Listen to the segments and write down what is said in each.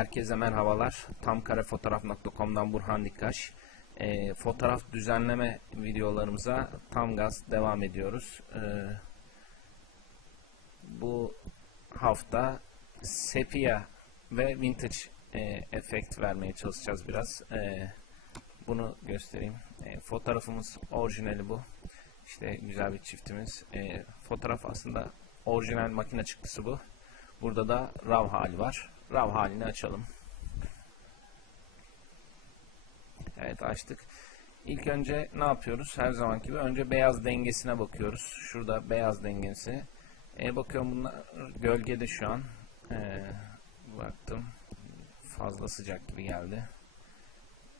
Herkese merhabalar. Tamkarefotoğraf.com'dan Burhan Dikkaş. Ee, fotoğraf düzenleme videolarımıza tam gaz devam ediyoruz. Ee, bu hafta sepia ve vintage e, efekt vermeye çalışacağız biraz. Ee, bunu göstereyim. Ee, fotoğrafımız orijinali bu. İşte güzel bir çiftimiz. Ee, fotoğraf aslında orijinal makine çıktısı bu. Burada da RAW hali var. RAW halini açalım. Evet açtık. İlk önce ne yapıyoruz? Her zamanki gibi önce beyaz dengesine bakıyoruz. Şurada beyaz dengesi. E, bakıyorum bunlar gölgede şu an. E, baktım. Fazla sıcak gibi geldi.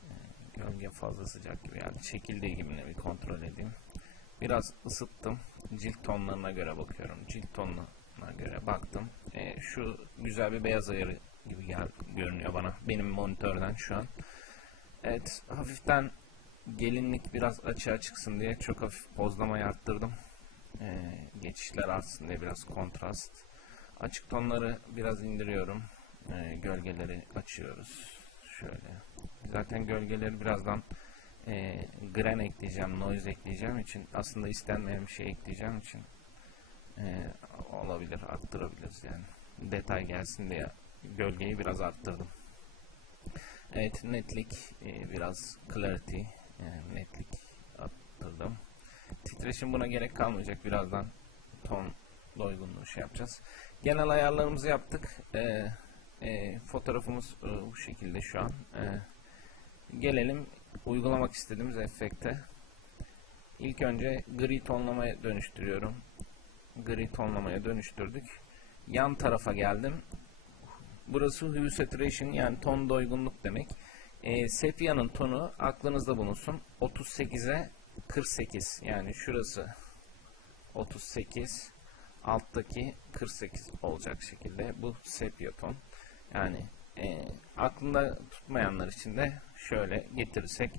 E, gölge fazla sıcak gibi geldi. Çekildiği gibi bir kontrol edeyim. Biraz ısıttım. Cilt tonlarına göre bakıyorum. Cilt tonuna göre baktım. E, şu güzel bir beyaz ayarı gibi gel görünüyor bana. Benim monitörden şu an. Evet, hafiften gelinlik biraz açığa çıksın diye çok hafif pozlamayı arttırdım. Ee, geçişler artsın diye biraz kontrast. Açık tonları biraz indiriyorum. Ee, gölgeleri açıyoruz. Şöyle. Zaten gölgeleri birazdan e, gren ekleyeceğim, noise ekleyeceğim için aslında istenmeyen bir şey ekleyeceğim için e, olabilir, arttırabiliriz yani. Detay gelsin diye gölgeyi biraz arttırdım. Evet netlik e, biraz clarity e, netlik arttırdım. Titreşim buna gerek kalmayacak. Birazdan ton doygunluğu şey yapacağız. Genel ayarlarımızı yaptık. E, e, fotoğrafımız e, bu şekilde şu an. E, gelelim uygulamak istediğimiz efekte. İlk önce gri tonlamaya dönüştürüyorum. Gri tonlamaya dönüştürdük. Yan tarafa geldim. Burası hue saturation yani ton doygunluk demek. E, Sepia'nın tonu aklınızda bulunsun. 38'e 48 yani şurası 38 alttaki 48 olacak şekilde bu sepia ton. Yani e, aklında tutmayanlar için de şöyle getirirsek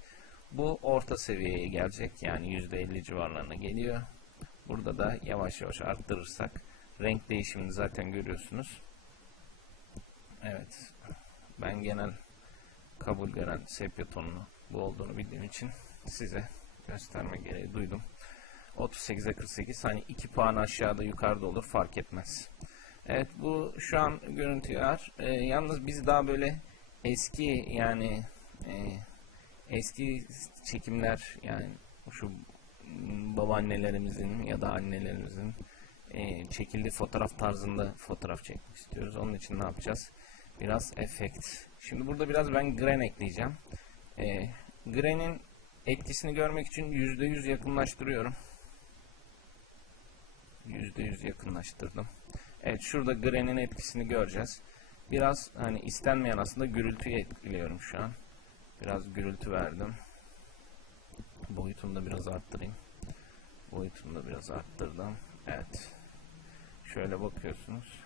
bu orta seviyeye gelecek yani %50 civarlarına geliyor. Burada da yavaş yavaş arttırırsak renk değişimini zaten görüyorsunuz. Evet. Ben genel kabul gören sepya tonunu bu olduğunu bildiğim için size gösterme gereği duydum. 38'e 48 hani 2 puan aşağıda yukarıda olur fark etmez. Evet bu şu an görüntü var. Ee, yalnız biz daha böyle eski yani e, eski çekimler yani şu babaannelerimizin ya da annelerimizin e, çekildiği fotoğraf tarzında fotoğraf çekmek istiyoruz. Onun için ne yapacağız? Biraz efekt. Şimdi burada biraz ben gren ekleyeceğim. E, grenin etkisini görmek için %100 yakınlaştırıyorum. %100 yakınlaştırdım. Evet şurada grenin etkisini göreceğiz. Biraz hani istenmeyen aslında gürültüyü etkiliyorum şu an. Biraz gürültü verdim. Boyutunu da biraz arttırayım. Boyutunu da biraz arttırdım. Evet. Şöyle bakıyorsunuz.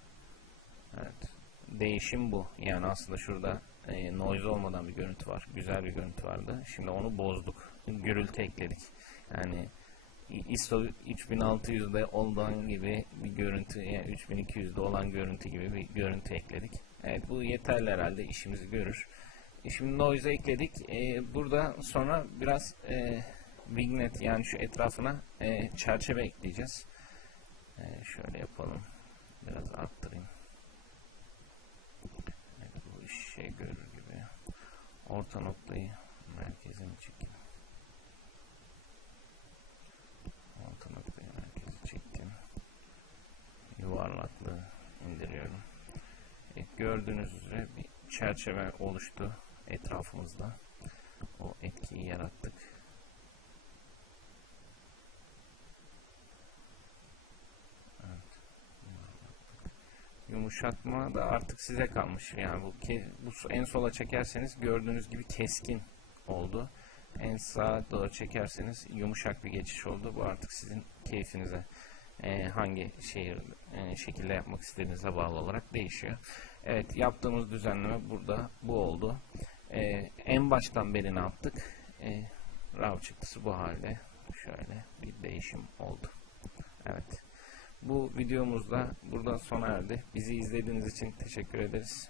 Evet. Değişim bu. Yani aslında şurada e, noise olmadan bir görüntü var. Güzel bir görüntü vardı. Şimdi onu bozduk. Gürültü ekledik. Yani ISO 3600'de olduğun gibi bir görüntü, yani 3200'de olan görüntü gibi bir görüntü ekledik. Evet bu yeterli herhalde işimizi görür. E şimdi noise ekledik. E, burada sonra biraz e, vignette yani şu etrafına e, çerçeve ekleyeceğiz. E, şöyle yapalım. Biraz arttırayım. Evet, bu iş şey görür gibi. Orta noktayı merkezine çekeyim. Orta noktayı merkeze çektim. Yuvarlaklığı indiriyorum. Evet, gördüğünüz üzere bir çerçeve oluştu etrafımızda. O etkiyi yarattık. Yumuşatma da artık size kalmış. Yani bu, ke, bu en sola çekerseniz gördüğünüz gibi keskin oldu. En sağa doğru çekerseniz yumuşak bir geçiş oldu. Bu artık sizin keyfinize e, hangi şehir e, şekilde yapmak istediğinize bağlı olarak değişiyor. Evet yaptığımız düzenleme burada bu oldu. E, en baştan beri ne yaptık? E, RAW çıktısı bu halde. Şöyle bir değişim oldu. Evet. Bu videomuzda burada sona erdi. Bizi izlediğiniz için teşekkür ederiz.